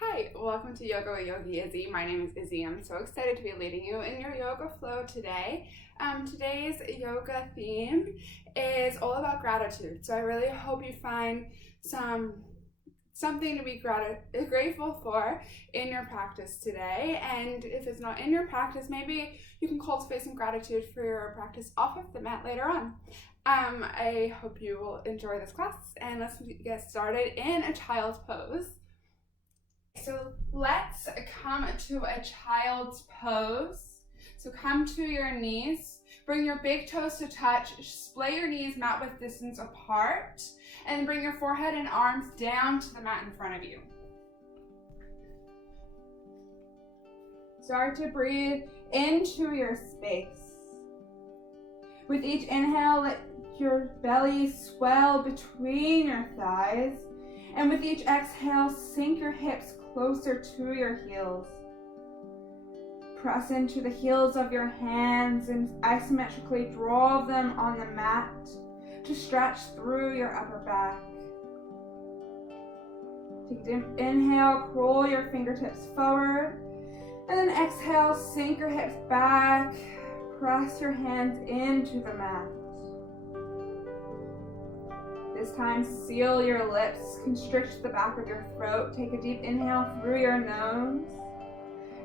Hi, welcome to Yoga with Yogi Izzy. My name is Izzy. I'm so excited to be leading you in your yoga flow today. Today's yoga theme is all about gratitude. So I really hope you find something to be grateful for in your practice today. And if it's not in your practice, maybe you can cultivate some gratitude for your practice off of the mat later on. I hope you will enjoy this class, and let's get started in a child's pose. So let's come to a child's pose. So come to your knees, bring your big toes to touch, splay your knees mat width distance apart, and bring your forehead and arms down to the mat in front of you. Start to breathe into your space. With each inhale, let your belly swell between your thighs, and with each exhale, sink your hips closer to your heels. Press into the heels of your hands and isometrically draw them on the mat to stretch through your upper back. Take a deep inhale, curl your fingertips forward, and then exhale, sink your hips back, press your hands into the mat. This time, seal your lips, constrict the back of your throat. Take a deep inhale through your nose.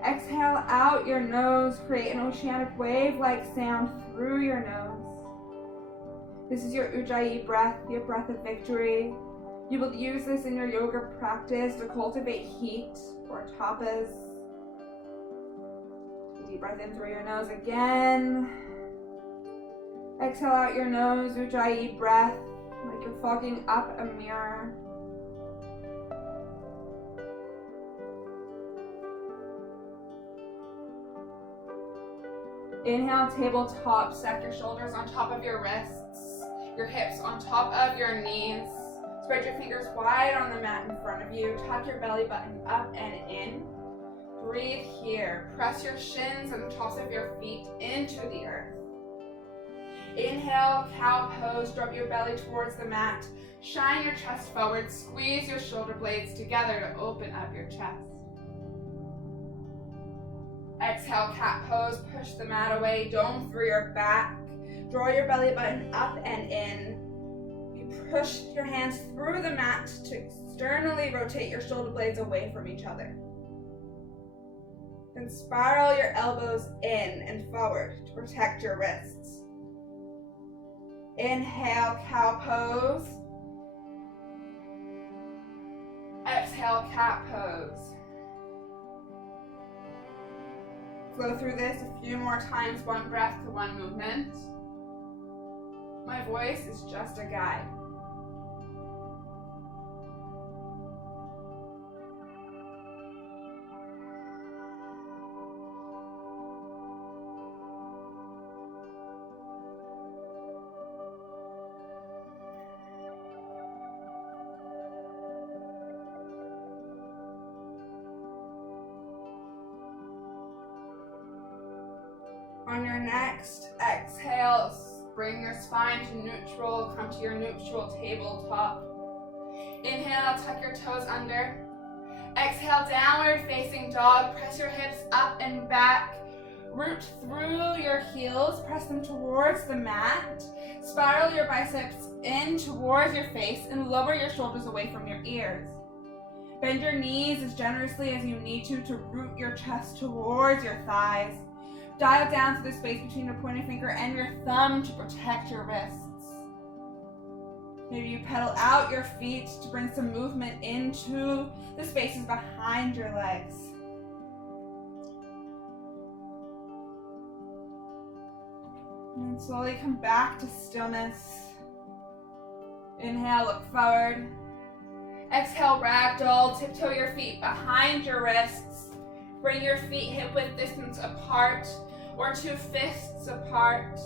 Exhale out your nose, create an oceanic wave-like sound through your nose. This is your Ujjayi breath, your breath of victory. You will use this in your yoga practice to cultivate heat or tapas. Take a deep breath in through your nose again. Exhale out your nose, Ujjayi breath, like you're fogging up a mirror. Inhale, tabletop. Stack your shoulders on top of your wrists, your hips on top of your knees. Spread your fingers wide on the mat in front of you. Tuck your belly button up and in. Breathe here. Press your shins and the tops of your feet into the earth. Inhale, cow pose, drop your belly towards the mat, shine your chest forward, squeeze your shoulder blades together to open up your chest. Exhale, cat pose, push the mat away, dome through your back, draw your belly button up and in. You push your hands through the mat to externally rotate your shoulder blades away from each other. Then spiral your elbows in and forward to protect your wrists. Inhale, cow pose. Exhale, cat pose. Flow through this a few more times, one breath to one movement. My voice is just a guide. On your next exhale, bring your spine to neutral, come to your neutral tabletop. Inhale, tuck your toes under. Exhale, downward facing dog. Press your hips up and back. Root through your heels, press them towards the mat. Spiral your biceps in towards your face and lower your shoulders away from your ears. Bend your knees as generously as you need to root your chest towards your thighs. Dial down to the space between your pointer finger and your thumb to protect your wrists. Maybe you pedal out your feet to bring some movement into the spaces behind your legs. And then slowly come back to stillness. Inhale, look forward. Exhale, ragdoll. Tiptoe your feet behind your wrists. Bring your feet hip width distance apart or 2 fists apart.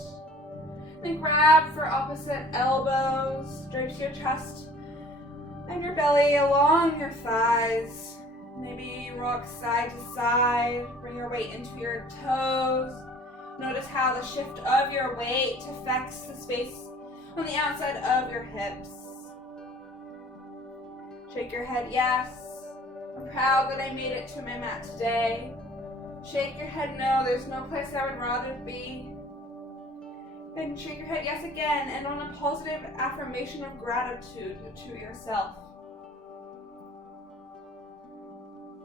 Then grab for opposite elbows, drape your chest and your belly along your thighs. Maybe you rock side to side, bring your weight into your toes. Notice how the shift of your weight affects the space on the outside of your hips. Shake your head yes, I'm proud that I made it to my mat today. Shake your head no, there's no place I would rather be. Then shake your head yes again, and on a positive affirmation of gratitude to yourself.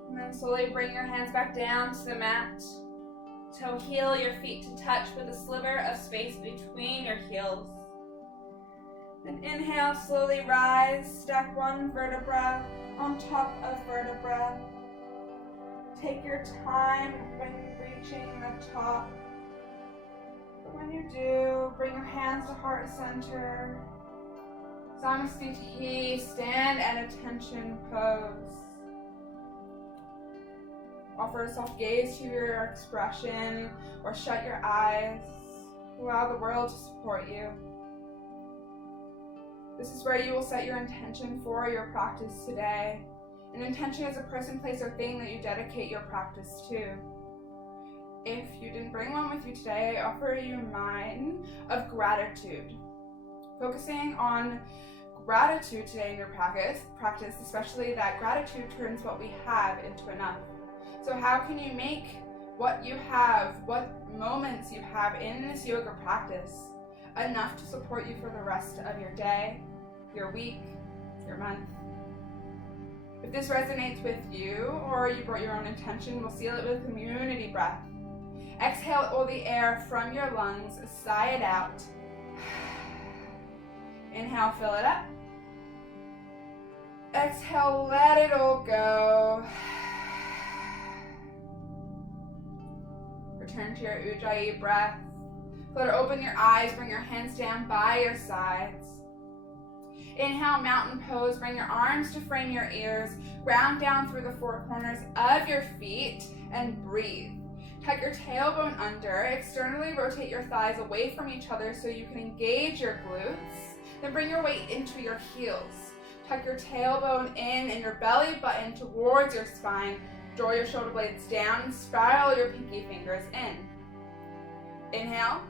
And then slowly bring your hands back down to the mat. Toe heel your feet to touch with a sliver of space between your heels. Then inhale, slowly rise, stack one vertebra on top of vertebra. Take your time when reaching the top. But when you do, bring your hands to heart center. NAMASTE, stand at attention pose. Offer a soft gaze to your expression or shut your eyes. Allow the world to support you. This is where you will set your intention for your practice today. An intention is a person, place, or thing that you dedicate your practice to. If you didn't bring one with you today, I offer you mine of gratitude. Focusing on gratitude today in your practice, especially that gratitude turns what we have into enough. So how can you make what you have, what moments you have in this yoga practice, enough to support you for the rest of your day, your week, your month? If this resonates with you, or you brought your own intention, we'll seal it with community breath. Exhale all the air from your lungs, sigh it out. Inhale, fill it up. Exhale, let it all go. Return to your Ujjayi breath. Flutter open your eyes, bring your hands down by your sides. Inhale, mountain pose, bring your arms to frame your ears, ground down through the four corners of your feet, and breathe. Tuck your tailbone under, externally rotate your thighs away from each other so you can engage your glutes. Then bring your weight into your heels. Tuck your tailbone in and your belly button towards your spine. Draw your shoulder blades down and spiral your pinky fingers in. Inhale.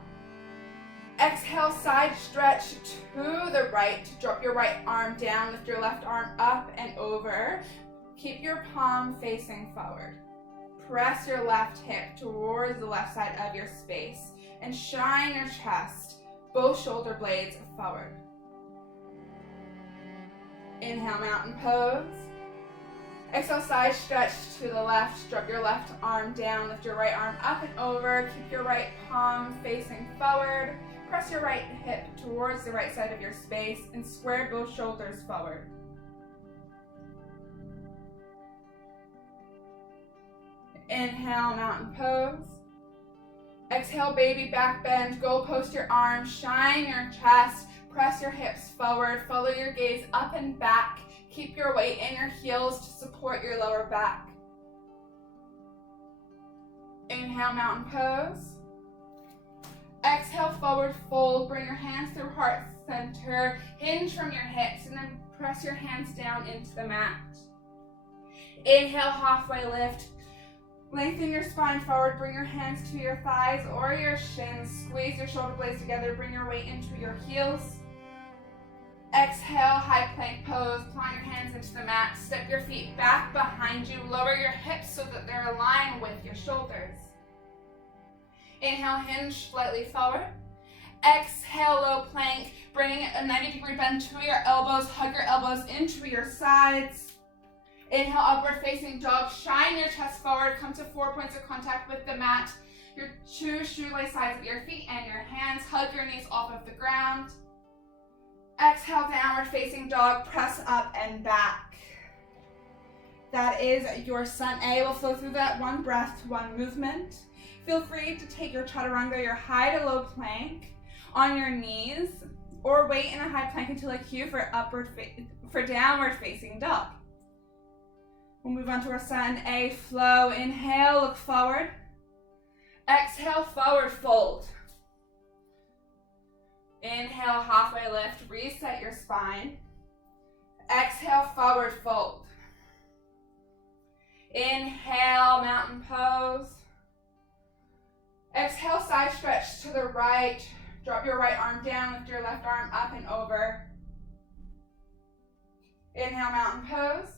Exhale, side stretch to the right. Drop your right arm down, lift your left arm up and over. Keep your palm facing forward. Press your left hip towards the left side of your space and shine your chest, both shoulder blades forward. Inhale, mountain pose. Exhale, side stretch to the left. Drop your left arm down, lift your right arm up and over. Keep your right palm facing forward. Press your right hip towards the right side of your space and square both shoulders forward. Inhale, mountain pose. Exhale, baby back bend. Goal post your arms, shine your chest, press your hips forward, follow your gaze up and back. Keep your weight in your heels to support your lower back. Inhale, mountain pose. Exhale, forward fold. Bring your hands through heart center. Hinge from your hips and then press your hands down into the mat. Inhale, halfway lift. Lengthen your spine forward. Bring your hands to your thighs or your shins. Squeeze your shoulder blades together. Bring your weight into your heels. Exhale, high plank pose. Plant your hands into the mat. Step your feet back behind you. Lower your hips so that they're aligned with your shoulders. Inhale, hinge slightly forward. Exhale, low plank. Bring a 90-degree bend to your elbows. Hug your elbows into your sides. Inhale, upward facing dog. Shine your chest forward. Come to 4 points of contact with the mat. Your two shoelace sides of your feet and your hands. Hug your knees off of the ground. Exhale, downward facing dog. Press up and back. That is your Sun A. We'll flow through that one breath, one movement. Feel free to take your chaturanga, your high to low plank, on your knees, or wait in a high plank until I cue for downward facing dog. We'll move on to our Sun A flow. Inhale, look forward. Exhale, forward fold. Inhale, halfway lift. Reset your spine. Exhale, forward fold. Inhale, mountain pose. Exhale, side stretch to the right. Drop your right arm down, lift your left arm up and over. Inhale, mountain pose.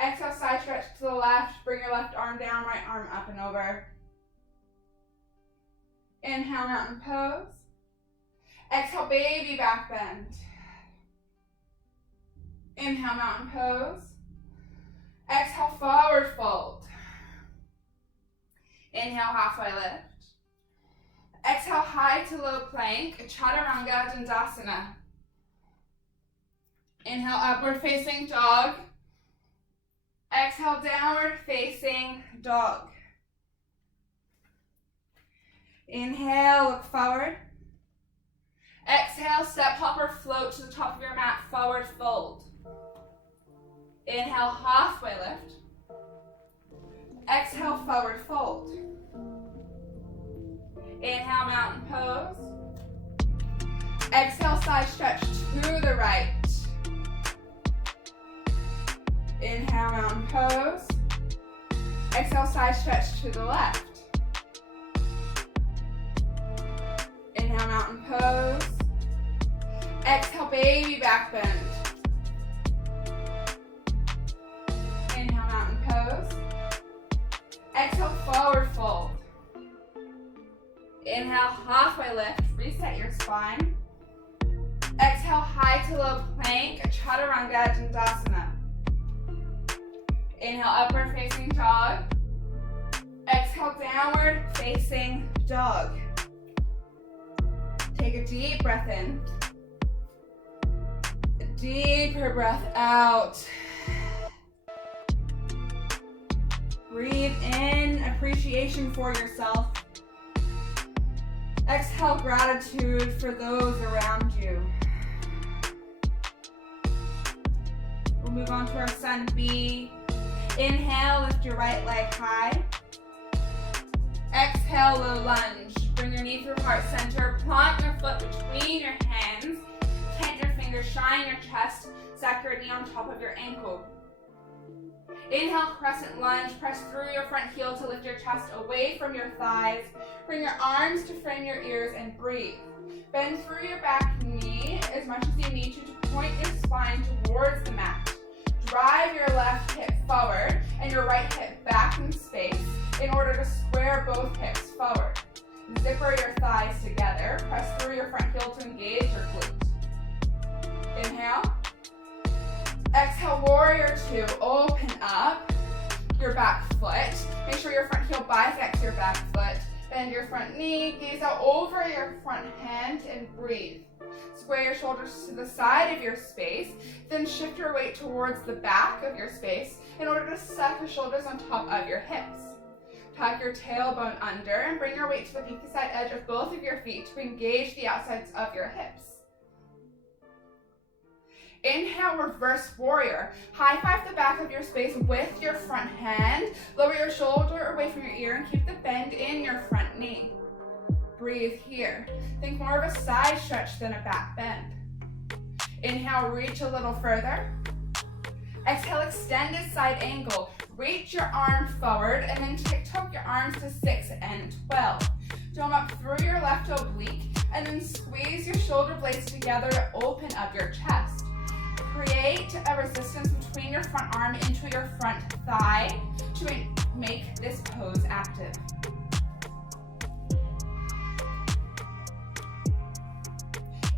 Exhale, side stretch to the left. Bring your left arm down, right arm up and over. Inhale, mountain pose. Exhale, baby back bend. Inhale, mountain pose. Exhale, forward fold. Inhale, halfway lift. Exhale, high to low plank, chaturanga dandasana. Inhale, upward facing dog. Exhale, downward facing dog. Inhale, look forward. Exhale, step, hop, or float to the top of your mat, forward fold. Inhale, halfway lift. Exhale, forward fold. Inhale, mountain pose. Exhale, side stretch to the right. Inhale, mountain pose. Exhale, side stretch to the left. Inhale, mountain pose. Exhale, baby back bend. Inhale, mountain pose. Exhale, forward fold. Inhale, halfway lift, reset your spine. Exhale, high to low plank, chaturanga dandasana. Inhale, upward facing dog. Exhale, downward facing dog. Take a deep breath in. A deeper breath out. Breathe in appreciation for yourself. Exhale, gratitude for those around you. We'll move on to our sun B. Inhale, lift your right leg high. Exhale, low lunge. Bring your knee through heart center. Plant your foot between your hands. Plant your fingers, shine your chest. Stack your knee on top of your ankle. Inhale, crescent lunge. Press through your front heel to lift your chest away from your thighs. Bring your arms to frame your ears and breathe. Bend through your back knee as much as you need to point your spine towards the mat. Drive your left hip forward and your right hip back in space in order to square both hips forward. Zipper your thighs together. Press through your front heel to engage your glute. Inhale. Exhale, warrior two. Open up your back foot. Make sure your front heel bisects your back foot. Bend your front knee, gaze out over your front hand and breathe. Square your shoulders to the side of your space, then shift your weight towards the back of your space in order to stack your shoulders on top of your hips. Tuck your tailbone under and bring your weight to the pinky side edge of both of your feet to engage the outsides of your hips. Inhale, reverse warrior. High five the back of your space with your front hand. Lower your shoulder away from your ear and keep the bend in your front knee. Breathe here. Think more of a side stretch than a back bend. Inhale, reach a little further. Exhale, extended side angle. Reach your arm forward and then tuck your arms to 6 and 12. Dome up through your left oblique and then squeeze your shoulder blades together to open up your chest. Create a resistance between your front arm into your front thigh to make this pose active.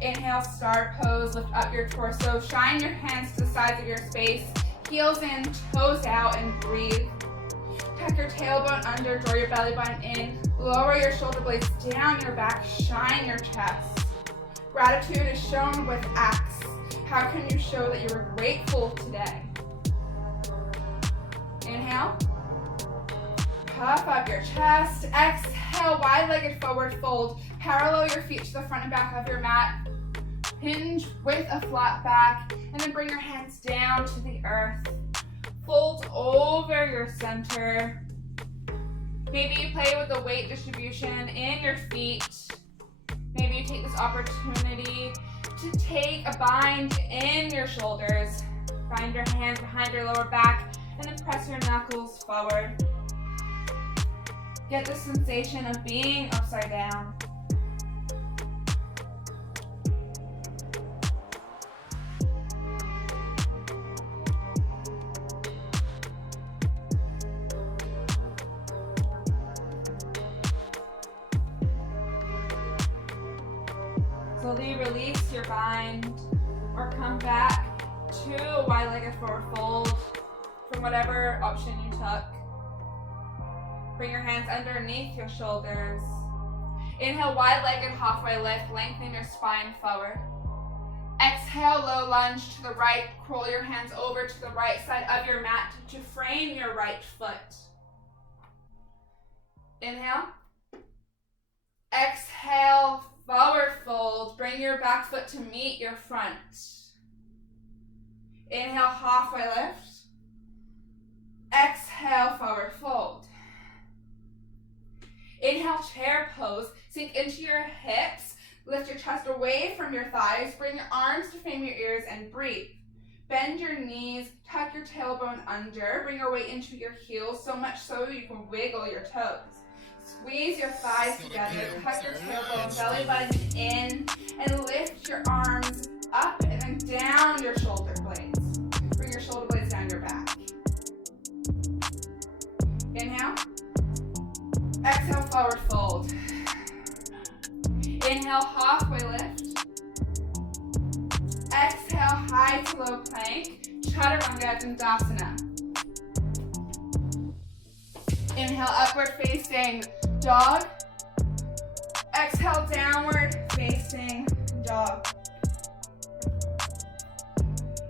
Inhale, star pose, lift up your torso, shine your hands to the sides of your space, heels in, toes out, and breathe. Tuck your tailbone under, draw your belly button in, lower your shoulder blades down your back, shine your chest. Gratitude is shown with acts. How can you show that you're grateful today? Inhale. Puff up your chest. Exhale, wide-legged forward fold. Parallel your feet to the front and back of your mat. Hinge with a flat back. And then bring your hands down to the earth. Fold over your center. Maybe you play with the weight distribution in your feet. Maybe you take this opportunity to take a bind in your shoulders. Bind your hands behind your lower back and then press your knuckles forward. Get the sensation of being upside down. Slowly release your bind or come back to a wide-legged forward fold from whatever option you took. Bring your hands underneath your shoulders. Inhale, wide-legged halfway lift, lengthen your spine forward. Exhale, low lunge to the right. Curl your hands over to the right side of your mat to frame your right foot. Inhale. Exhale, forward fold. Bring your back foot to meet your front. Inhale, halfway lift. Exhale, forward fold. Inhale, chair pose. Sink into your hips. Lift your chest away from your thighs. Bring your arms to frame your ears and breathe. Bend your knees. Tuck your tailbone under. Bring your weight into your heels, so much so you can wiggle your toes. Squeeze your thighs together. Tuck your tailbone, belly button in, and lift your arms up and then down your shoulder blades. Bring your shoulder blades down your back. Inhale. Exhale, forward fold. Inhale, halfway lift. Exhale, high to low plank, chaturanga dandasana. Inhale, upward facing dog. Exhale, downward facing dog.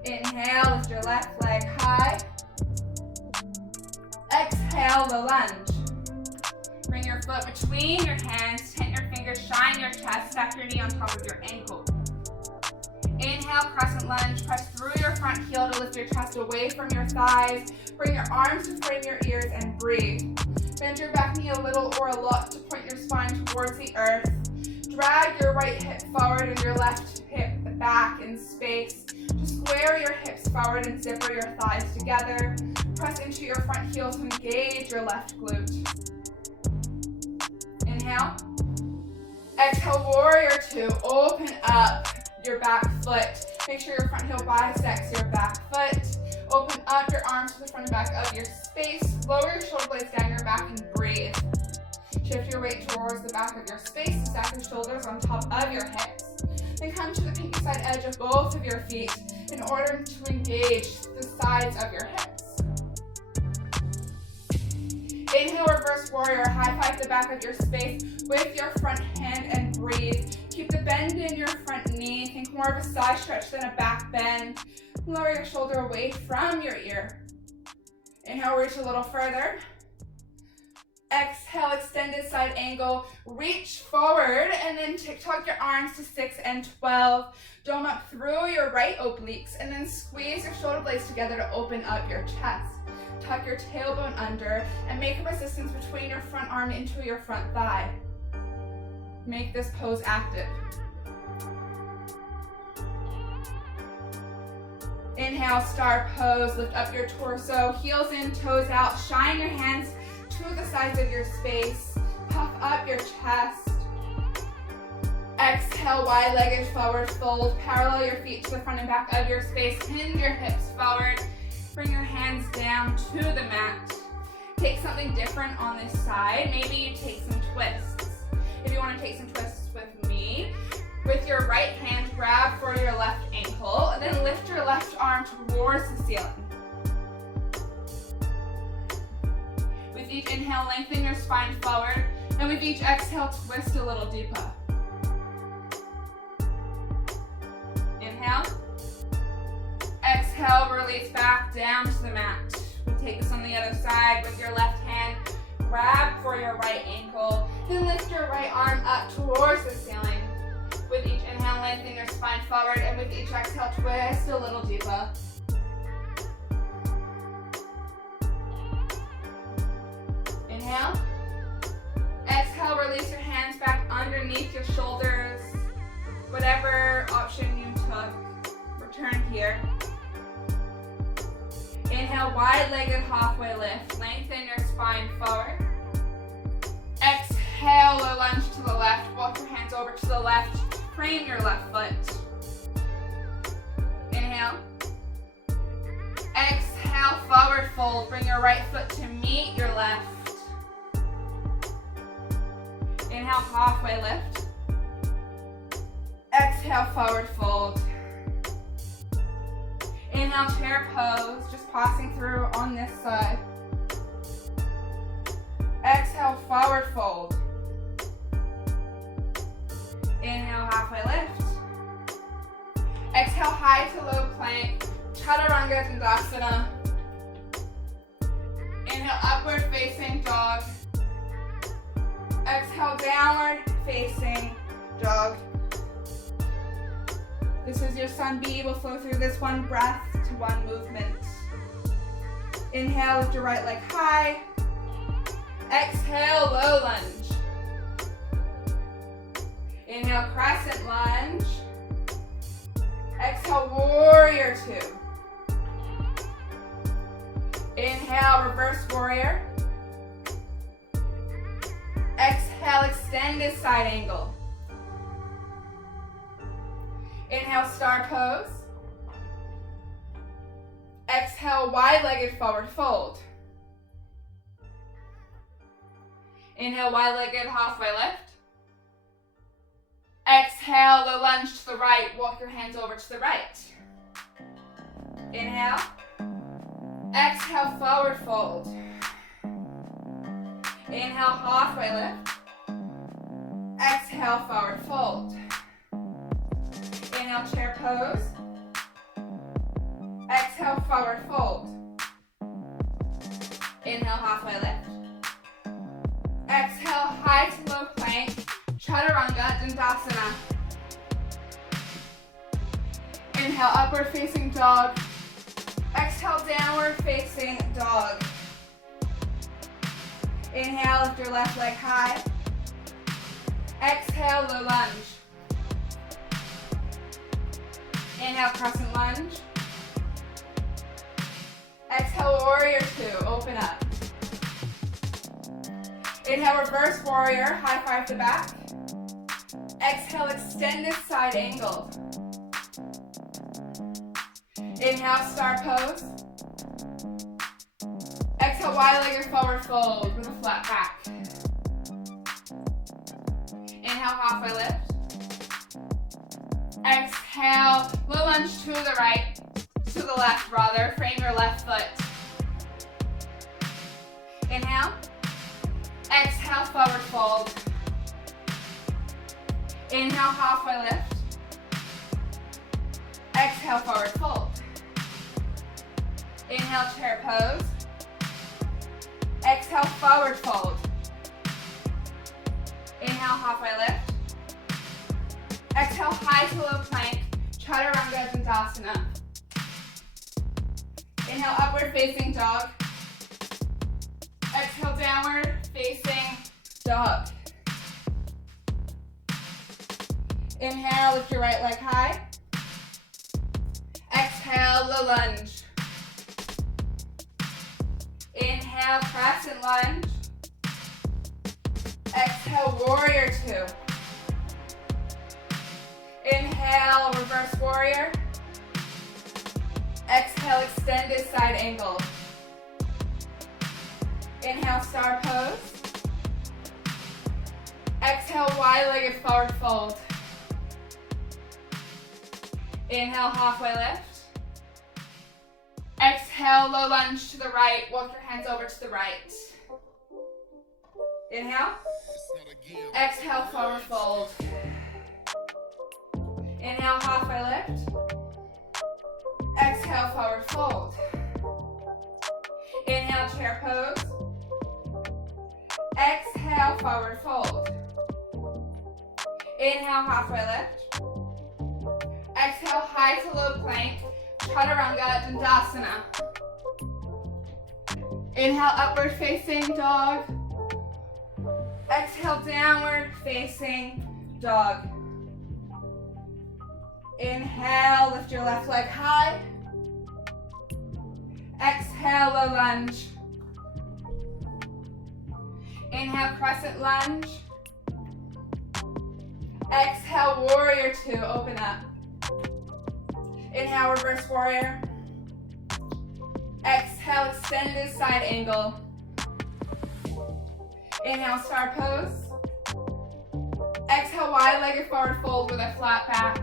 Inhale, lift your left leg high. Exhale, low lunge. Bring your foot between your hands, tent your fingers, shine your chest, stack your knee on top of your ankle. Inhale, crescent lunge, press through your front heel to lift your chest away from your thighs. Bring your arms to frame your ears and breathe. Bend your back knee a little or a lot to point your spine towards the earth. Drag your right hip forward and your left hip back in space. To square your hips forward and zipper your thighs together. Press into your front heel to engage your left glute. Inhale. Exhale, warrior two. Open up your back foot. Make sure your front heel bisects your back foot. Open up your arms to the front and back of your space. Lower your shoulder blades down your back and breathe. Shift your weight towards the back of your space. Stack your shoulders on top of your hips. Then come to the pinky side edge of both of your feet in order to engage the sides of your hips. Inhale, reverse warrior. High five the back of your space with your front hand and breathe. Keep the bend in your front knee. Think more of a side stretch than a back bend. Lower your shoulder away from your ear. Inhale, reach a little further. Exhale, extended side angle. Reach forward and then tuck your arms to 6 and 12. Dome up through your right obliques and then squeeze your shoulder blades together to open up your chest. Tuck your tailbone under and make a resistance between your front arm into your front thigh. Make this pose active. Inhale, star pose. Lift up your torso, heels in, toes out. Shine your hands to the sides of your space. Puff up your chest. Exhale, wide-legged forward fold. Parallel your feet to the front and back of your space. Hinge your hips forward. Bring your hands down to the mat. Take something different on this side. Maybe you take some twists. If you want to take some twists with me, with your right hand, grab for your left ankle and then lift your left arm towards the ceiling. With each inhale, lengthen your spine forward, and with each exhale, twist a little deeper. Inhale. Exhale, release back down to the mat. We'll take this on the other side with your left hand. Grab for your right ankle, then lift your right arm up towards the ceiling. With each inhale, lengthen your spine forward, and with each exhale, twist a little deeper. Inhale. Exhale, release your hands back underneath your shoulders. Whatever option you took, return here. Inhale, wide-legged halfway lift. Lengthen your spine forward. Exhale, low lunge to the left. Walk your hands over to the left. Frame your left foot. Inhale. Exhale, forward fold. Bring your right foot to meet your left. Inhale, halfway lift. Exhale, forward fold. Inhale, chair pose, just passing through on this side. Exhale, forward fold. Inhale, halfway lift. Exhale, high to low plank, chaturanga dandasana. Inhale, upward facing dog. Exhale, downward facing dog. This is your sun B. We'll flow through this one breath to one movement. Inhale, lift your right leg high. Exhale, low lunge. Inhale, crescent lunge. Exhale, warrior two. Inhale, reverse warrior. Exhale, extended side angle. Inhale, star pose. Exhale, wide-legged forward fold. Inhale, wide-legged halfway lift. Exhale, low lunge to the right. Walk your hands over to the right. Inhale. Exhale, forward fold. Inhale, halfway lift. Exhale, forward fold. Inhale, chair pose. Exhale, forward fold. Inhale, halfway lift. Exhale, high to low plank, chaturanga dandasana. Inhale, upward facing dog. Exhale, downward facing dog. Inhale, lift your left leg high. Exhale, low lunge. Inhale, crescent lunge. Exhale, warrior two, open up. Inhale, reverse warrior, high five the back. Exhale, extended side angle. Inhale, star pose. Exhale, wide-legged forward fold with a flat back. Inhale, halfway lift. Exhale, low lunge to the right, to the left rather, frame your left foot. Inhale. Exhale, forward fold. Inhale, halfway lift. Exhale, forward fold. Inhale, chair pose. Exhale, forward fold. Inhale, halfway lift. Exhale, high to low plank, chaturanga dandasana. Inhale, upward facing dog. Exhale, downward facing dog. Inhale, lift your right leg high. Exhale, low lunge. Inhale, crescent lunge. Exhale, warrior two. Inhale, reverse warrior. Exhale, extended side angle. Inhale, star pose. Exhale, wide-legged forward fold. Inhale, halfway lift. Exhale, low lunge to the right. Walk your hands over to the right. Inhale. Exhale, forward fold. Inhale, halfway lift. Exhale, forward fold. Inhale, chair pose. Exhale, forward fold. Inhale, halfway lift. Exhale, high to low plank, chaturanga dandasana. Inhale, upward facing dog. Exhale, downward facing dog. Inhale, lift your left leg high. Exhale, low lunge. Inhale, crescent lunge. Exhale, warrior two, open up. Inhale, reverse warrior. Exhale, extended side angle. Inhale, star pose. Exhale, wide-legged forward fold with a flat back.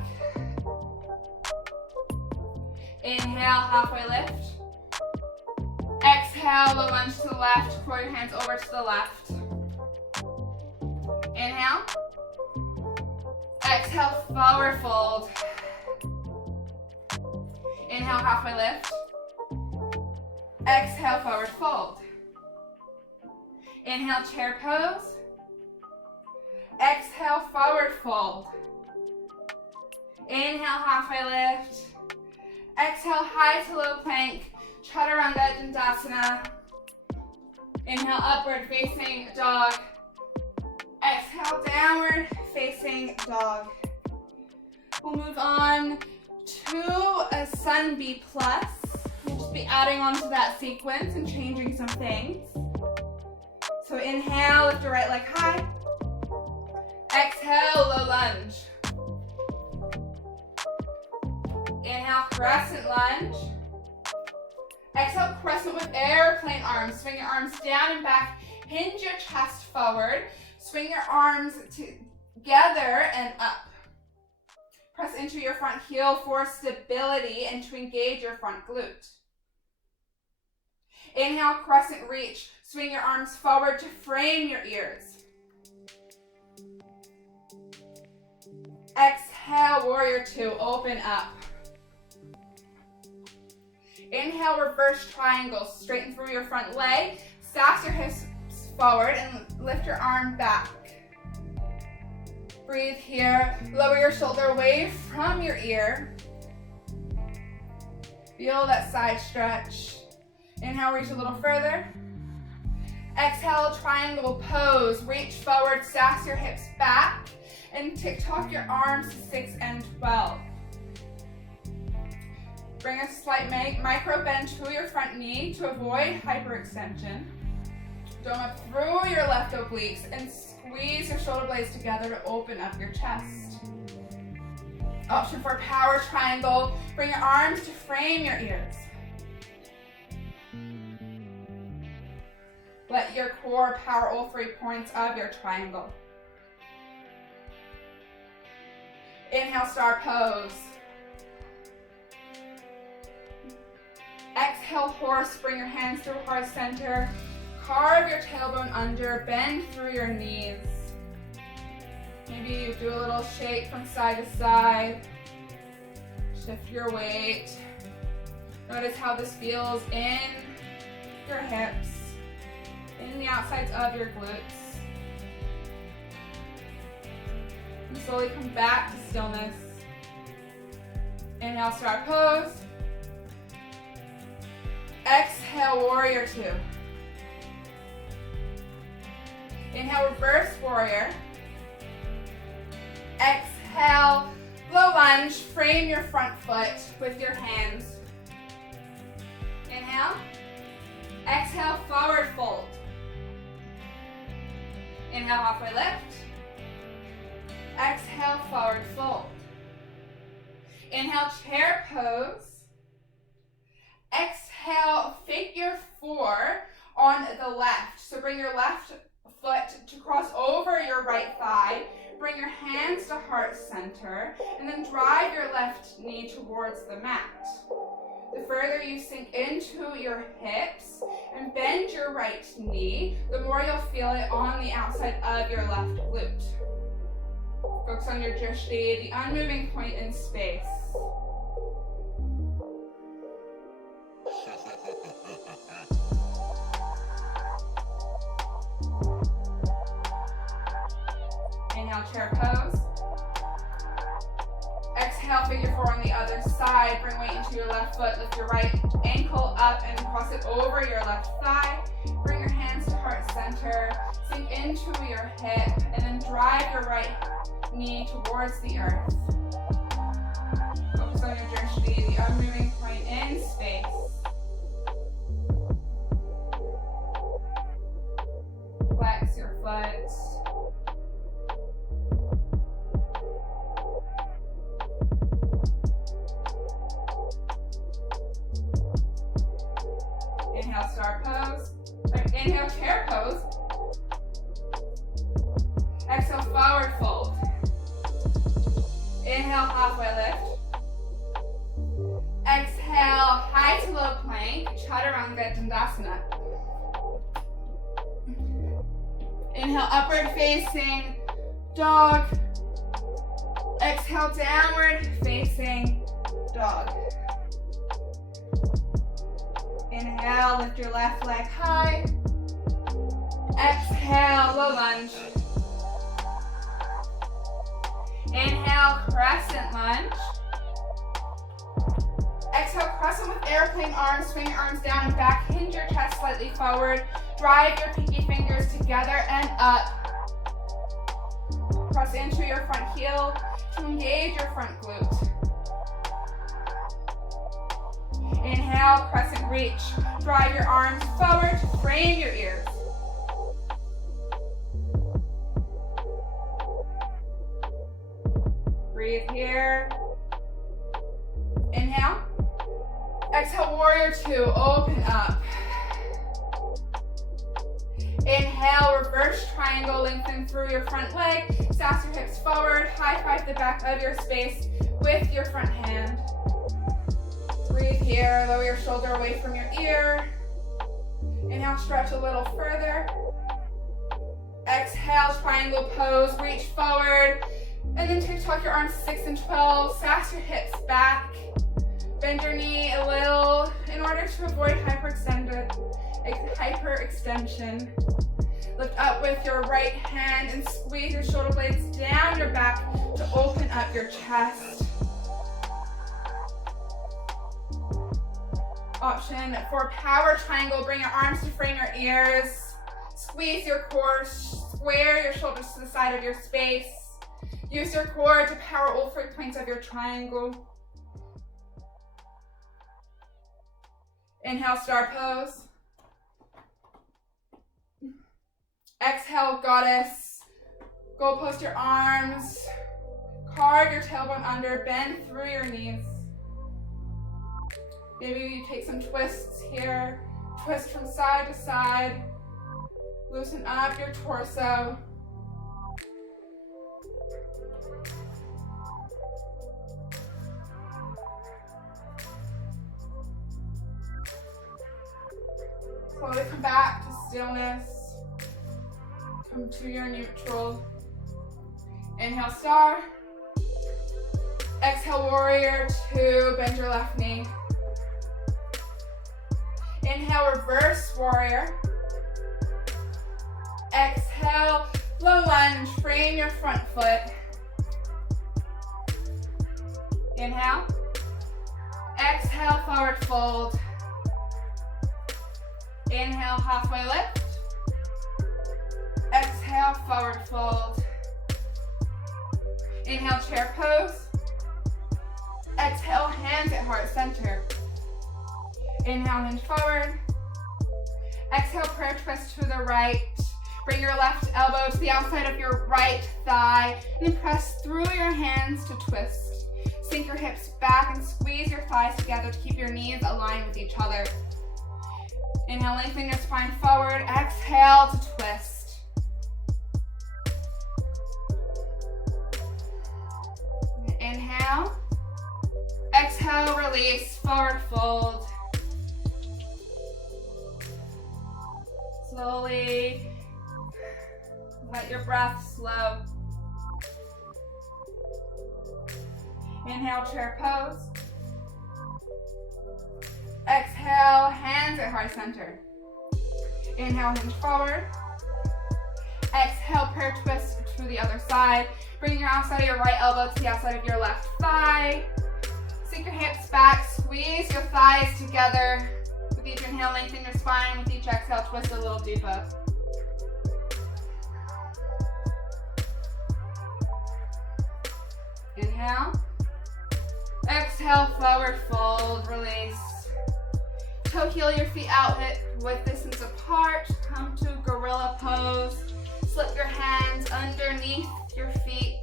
Inhale, halfway lift. Exhale, low lunge to the left. Curl your hands over to the left. Inhale. Exhale, forward fold. Inhale, halfway lift. Exhale, forward fold. Inhale, chair pose. Exhale, forward fold. Inhale, halfway lift. Exhale, high to low plank, chaturanga dandasana. Inhale, upward facing dog. Exhale, downward facing dog. We'll move on to a sun B+. We'll just be adding on to that sequence and changing some things. So inhale, lift your right leg high. Exhale, low lunge. Inhale, crescent lunge. Exhale, crescent with airplane arms. Swing your arms down and back. Hinge your chest forward. Swing your arms together and up. Press into your front heel for stability and to engage your front glute. Inhale, crescent reach. Swing your arms forward to frame your ears. Exhale, warrior two, open up. Inhale, reverse triangle. Straighten through your front leg. Stack your hips forward and lift your arm back. Breathe here. Lower your shoulder away from your ear. Feel that side stretch. Inhale, reach a little further. Exhale, triangle pose. Reach forward, stack your hips back, and tick-tock your arms to 6 and 12. Bring a slight micro bend to your front knee to avoid hyperextension. Dome up through your left obliques and squeeze your shoulder blades together to open up your chest. Option for power triangle. Bring your arms to frame your ears. Let your core power all 3 points of your triangle. Inhale, star pose. Exhale, horse. Bring your hands through heart center. Carve your tailbone under. Bend through your knees. Maybe you do a little shake from side to side. Shift your weight. Notice how this feels in your hips, in the outsides of your glutes. And slowly come back to stillness. Inhale, star pose. Exhale, warrior two. Inhale, reverse warrior. Exhale, low lunge. Frame your front foot with your hands. Inhale. Exhale, forward fold. Inhale, halfway lift. Exhale, forward fold. Inhale, chair pose. Exhale, figure four on the left. So bring your left foot to cross over your right thigh. Bring your hands to heart center, and then drive your left knee towards the mat. The further you sink into your hips and bend your right knee, the more you'll feel it on the outside of your left glute. Focus on your drishti, the unmoving point in space. Inhale, chair pose. Exhale, figure four on the other side. Bring weight into your left foot. Lift your right ankle up and cross it over your left thigh. Bring your hands to heart center. Sink into your hip and then drive your right knee towards the earth. Focus on your drishti, the unmoving point in space. Flex your foot. Inhale, star pose. Inhale, chair pose. Exhale, forward fold. Inhale, halfway lift. Exhale. slow plank, chaturanga dandasana. Inhale, upward facing dog. Exhale, downward facing dog. Inhale, lift your left leg high. Exhale, low lunge. Inhale, crescent lunge. Exhale, crescent with airplane arms. Swing your arms down and back. Hinge your chest slightly forward. Drive your pinky fingers together and up. Press into your front heel to engage your front glute. Inhale, crescent reach. Drive your arms forward to frame your ears. Breathe here. Inhale. Exhale, warrior two, open up. Inhale, reverse triangle, lengthen through your front leg. Sass your hips forward, high five the back of your space with your front hand. Breathe here, lower your shoulder away from your ear. Inhale, stretch a little further. Exhale, triangle pose, reach forward. And then tuck your arms 6 and 12, sass your hips back. Bend your knee a little in order to avoid hyperextension. Lift up with your right hand and squeeze your shoulder blades down your back to open up your chest. Option for power triangle, bring your arms to frame your ears. Squeeze your core, square your shoulders to the side of your space. Use your core to power all 3 points of your triangle. Inhale, star pose. Exhale, goddess. Go post your arms. Carve your tailbone under, bend through your knees. Maybe you take some twists here. Twist from side to side. Loosen up your torso. Slowly come back to stillness. Come to your neutral. Inhale, star. Exhale, warrior two, bend your left knee. Inhale, reverse warrior. Exhale, low lunge, frame your front foot. Inhale. Exhale, forward fold. Inhale, halfway lift. Exhale, forward fold. Inhale, chair pose. Exhale, hands at heart center. Inhale, hinge forward. Exhale, prayer twist to the right. Bring your left elbow to the outside of your right thigh and press through your hands to twist. Sink your hips back and squeeze your thighs together to keep your knees aligned with each other. Inhale, lengthen your spine forward. Exhale to twist. Inhale. Exhale, release, forward fold. Slowly let your breath slow. Inhale, chair pose. Exhale, hands at heart center. Inhale, hinge forward. Exhale, prayer twist to the other side. Bring your outside of your right elbow to the outside of your left thigh. Sink your hips back, squeeze your thighs together. With each inhale, lengthen your spine. With each exhale, twist a little deeper. Inhale. Exhale, forward fold, release. Toe heel your feet out hip width distance apart. Come to gorilla pose. Slip your hands underneath your feet.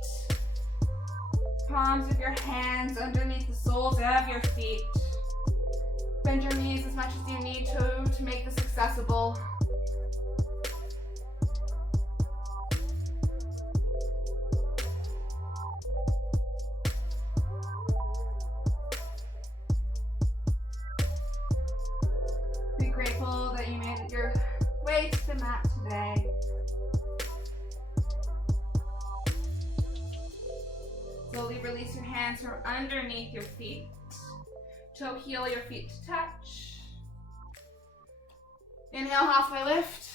Palms of your hands underneath the soles of your feet. Bend your knees as much as you need to make this accessible. release your hands from underneath your feet. Toe heel your feet to touch. Inhale, halfway lift.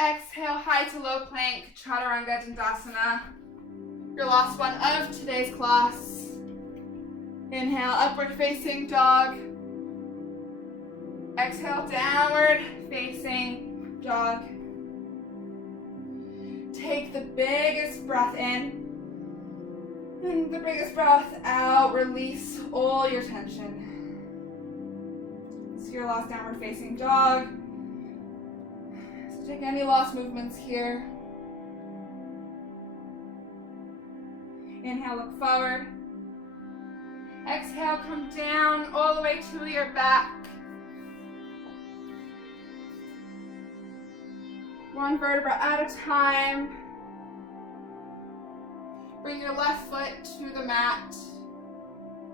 Exhale, high to low plank, Chaturanga Dandasana. Your last one of today's class. Inhale, upward facing dog. Exhale, downward facing dog. Take the biggest breath in and the biggest breath out. Release all your tension. So your last downward facing dog. So take any lost movements here. Inhale, look forward. Exhale, come down all the way to your back. One vertebra at a time. Bring your left foot to the mat.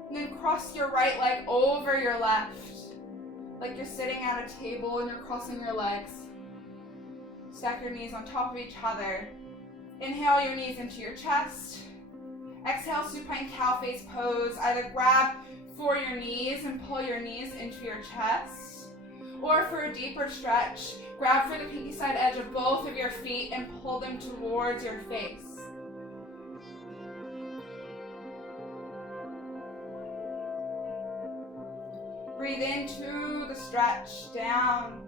And then cross your right leg over your left. Like you're sitting at a table and you're crossing your legs. Stack your knees on top of each other. Inhale your knees into your chest. Exhale, supine cow face pose. Either grab for your knees and pull your knees into your chest. Or for a deeper stretch, grab for the pinky side edge of both of your feet and pull them towards your face. Breathe into the stretch down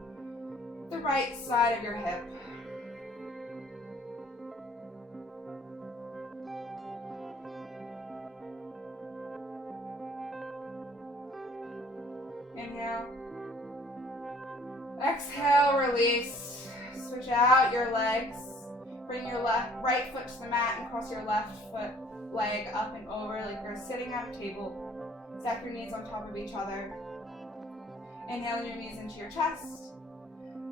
the right side of your hip. Inhale. Exhale, release. Switch out your legs. Bring your right foot to the mat and cross your left foot leg up and over like you're sitting at a table. Stack your knees on top of each other. Inhale your knees into your chest.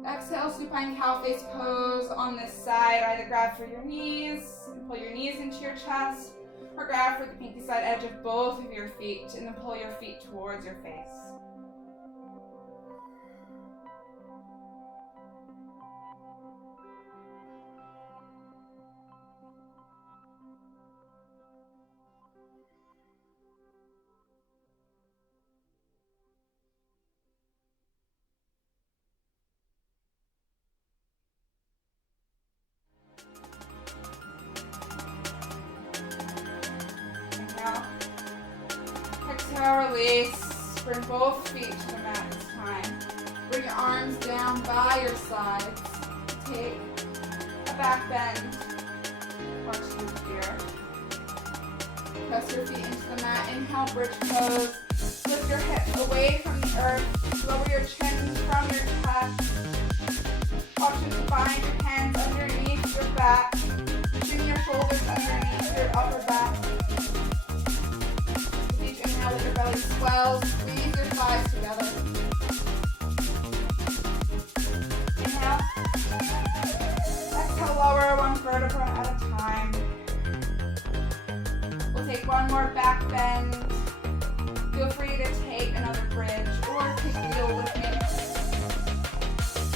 Exhale, supine cow face pose on this side. Either grab for your knees and pull your knees into your chest, or grab for the pinky side edge of both of your feet and then pull your feet towards your face. Exhale, release. Bring both feet to the mat this time. Bring your arms down by your sides. Take a back bend. Arch through here. Press your feet into the mat. Inhale, bridge pose. Lift your hips away from the earth. Lower your chin from your chest. Option to bind your hands underneath your back. Bring your shoulders underneath your upper back. Let your belly swell, squeeze your thighs together. Inhale. Exhale, lower one vertebra at a time. We'll take one more back bend. Feel free to take another bridge or take wheel with me.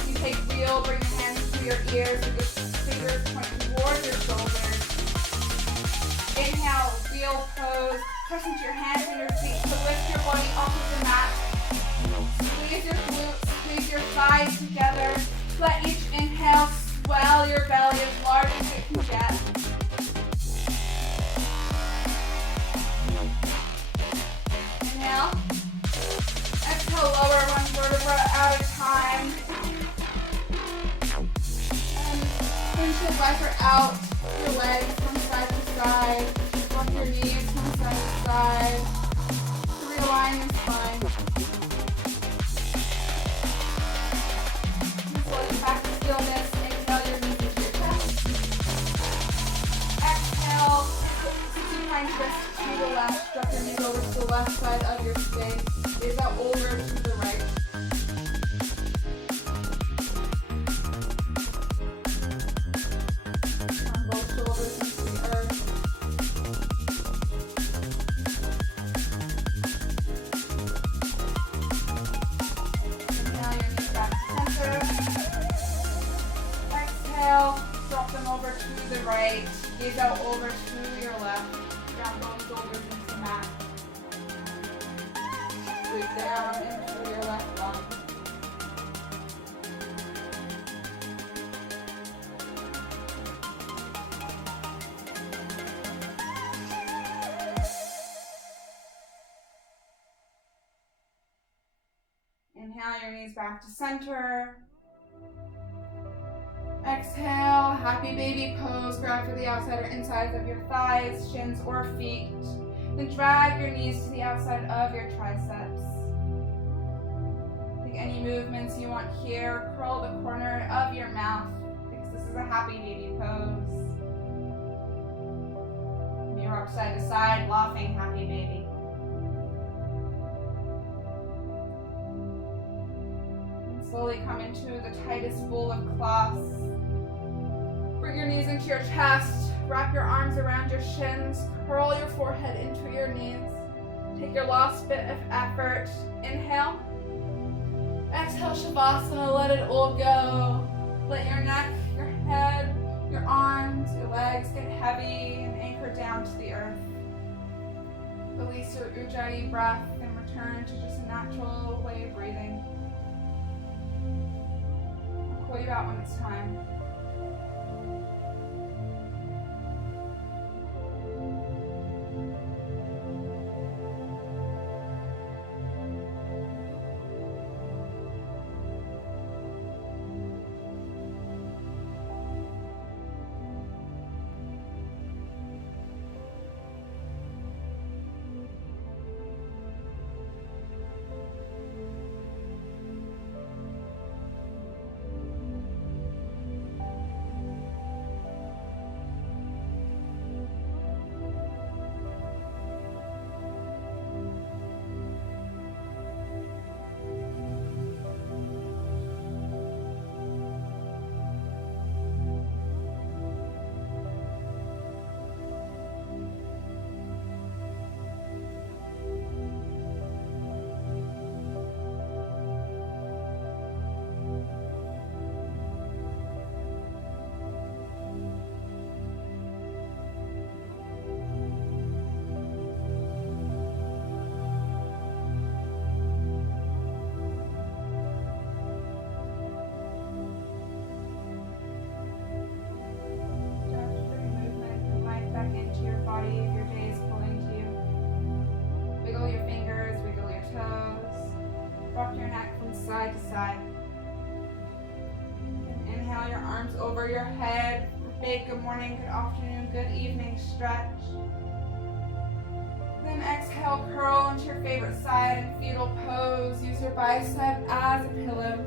You take wheel, bring your hands to your ears with your fingers pointing towards your shoulders. Inhale, wheel pose. Press into your hands and your feet to lift your body off of the mat. Squeeze your glutes, squeeze your thighs together. Let each inhale swell your belly as large as it can get. Inhale. Exhale, lower one vertebra at a time. And pinch your visor out, your legs from side to side. Walk your knees from side to side to realign your spine. And slowly back to stillness. Inhale your knees into your chest. Exhale, supine twist to the left. Drop your knees over to the left side of your space. Gaze out over to the right. Turn both shoulders into the earth. Exhale, drop them over to the right, gaze out over to your left. down into your left lung. Inhale your knees back to center. Exhale, happy baby pose. Grab to the outside or insides of your thighs, shins, or feet. Then drag your knees to the outside of your triceps. Take any movements you want here. Curl the corner of your mouth because this is a happy baby pose. And you're up side to side, laughing happy baby. And slowly come into the tightest ball of clasp. Bring your knees into your chest. Wrap your arms around your shins. Curl your forehead into your knees. Take your last bit of effort. Inhale. Exhale, Shavasana. Let it all go. Let your neck, your head, your arms, your legs get heavy and anchor down to the earth. Release your Ujjayi breath and return to just a natural way of breathing. I'll call you out when it's time. Side to side. And inhale your arms over your head. Big good morning, good afternoon, good evening stretch. Then exhale, curl into your favorite side in fetal pose. Use your bicep as a pillow.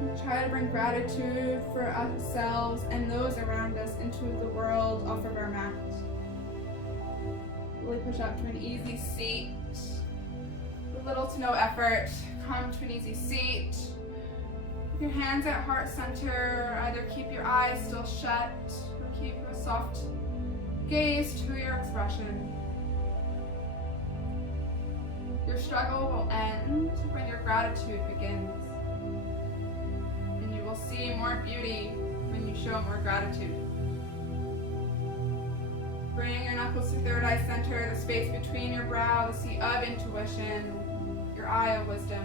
And try to bring gratitude for ourselves and those around us into the world off of our mat. Really push up to an easy seat. Little to no effort. Come to an easy seat. With your hands at heart center, either keep your eyes still shut or keep a soft gaze to your expression. Your struggle will end when your gratitude begins. And you will see more beauty when you show more gratitude. Bring your knuckles to third eye center, the space between your brow, the seat of intuition, your eye of wisdom.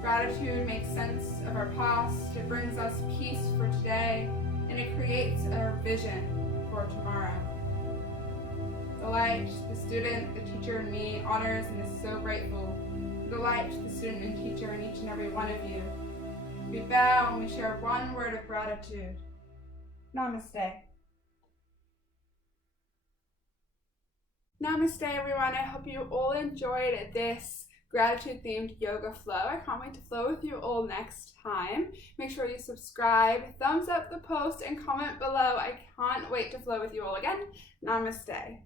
Gratitude makes sense of our past, it brings us peace for today, and it creates our vision for tomorrow. The light, the student, the teacher, and me honors and is so grateful for the light, the student, and teacher in each and every one of you. We bow and we share one word of gratitude. Namaste. Namaste everyone, I hope you all enjoyed this gratitude themed yoga flow. I can't wait to flow with you all next time. Make sure you subscribe, thumbs up the post, and comment below. I can't wait to flow with you all again. Namaste.